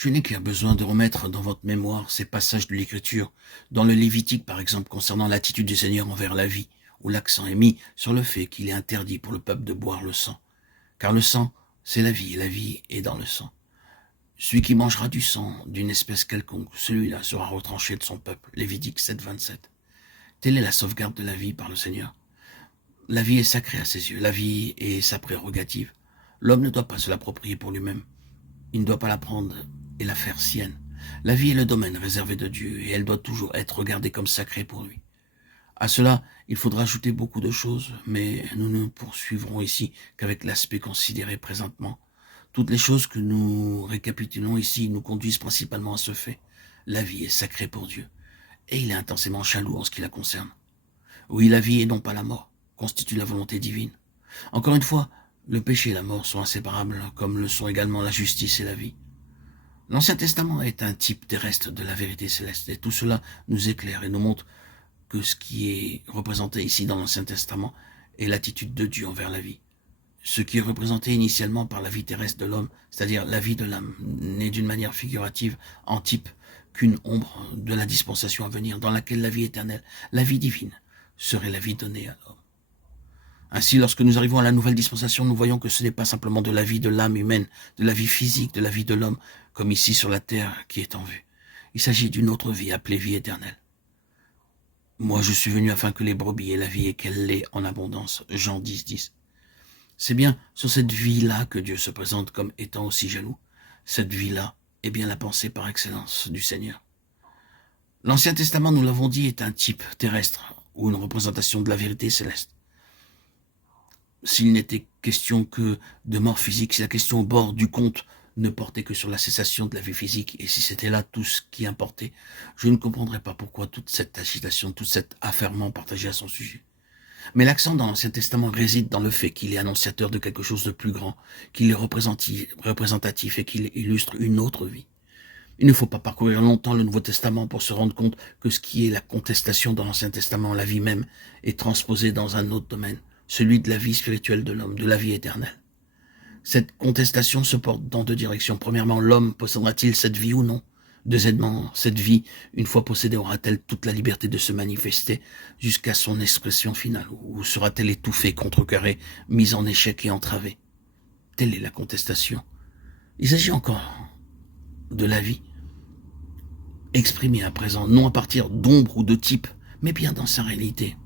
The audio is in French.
Je n'ai qu'un besoin de remettre dans votre mémoire ces passages de l'Écriture, dans le Lévitique par exemple, concernant l'attitude du Seigneur envers la vie, où l'accent est mis sur le fait qu'il est interdit pour le peuple de boire le sang. Car le sang, c'est la vie, et la vie est dans le sang. Celui qui mangera du sang d'une espèce quelconque, celui-là sera retranché de son peuple. Lévitique 7, 27. Telle est la sauvegarde de la vie par le Seigneur. La vie est sacrée à ses yeux, la vie est sa prérogative. L'homme ne doit pas se l'approprier pour lui-même. Il ne doit pas la prendre et la faire sienne. La vie est le domaine réservé de Dieu et elle doit toujours être regardée comme sacrée pour lui. À cela, il faudra ajouter beaucoup de choses, mais nous ne poursuivrons ici qu'avec l'aspect considéré présentement. Toutes les choses que nous récapitulons ici nous conduisent principalement à ce fait. La vie est sacrée pour Dieu, et il est intensément jaloux en ce qui la concerne. Oui, la vie et non pas la mort constitue la volonté divine. Encore une fois, le péché et la mort sont inséparables, comme le sont également la justice et la vie. L'Ancien Testament est un type terrestre de la vérité céleste, et tout cela nous éclaire et nous montre que ce qui est représenté ici dans l'Ancien Testament est l'attitude de Dieu envers la vie. Ce qui est représenté initialement par la vie terrestre de l'homme, c'est-à-dire la vie de l'âme, n'est d'une manière figurative en type qu'une ombre de la dispensation à venir, dans laquelle la vie éternelle, la vie divine, serait la vie donnée à l'homme. Ainsi, lorsque nous arrivons à la nouvelle dispensation, nous voyons que ce n'est pas simplement de la vie de l'âme humaine, de la vie physique, de la vie de l'homme, comme ici sur la terre, qui est en vue. Il s'agit d'une autre vie appelée vie éternelle. Moi, je suis venu afin que les brebis aient la vie et qu'elle l'ait en abondance. Jean 10, 10. C'est bien sur cette vie-là que Dieu se présente comme étant aussi jaloux. Cette vie-là est bien la pensée par excellence du Seigneur. L'Ancien Testament, nous l'avons dit, est un type terrestre ou une représentation de la vérité céleste. S'il n'était question que de mort physique, si la question au bord du compte ne portait que sur la cessation de la vie physique, et si c'était là tout ce qui importait, je ne comprendrais pas pourquoi toute cette agitation, tout cet affairement partagé à son sujet. Mais l'accent dans l'Ancien Testament réside dans le fait qu'il est annonciateur de quelque chose de plus grand, qu'il est représentatif et qu'il illustre une autre vie. Il ne faut pas parcourir longtemps le Nouveau Testament pour se rendre compte que ce qui est la contestation dans l'Ancien Testament, la vie même, est transposée dans un autre domaine, celui de la vie spirituelle de l'homme, de la vie éternelle. Cette contestation se porte dans deux directions. Premièrement, l'homme possédera-t-il cette vie ou non? Deuxièmement, cette vie, une fois possédée, aura-t-elle toute la liberté de se manifester jusqu'à son expression finale? Ou sera-t-elle étouffée, contrecarrée, mise en échec et entravée? Telle est la contestation. Il s'agit encore de la vie, exprimée à présent, non à partir d'ombre ou de type, mais bien dans sa réalité.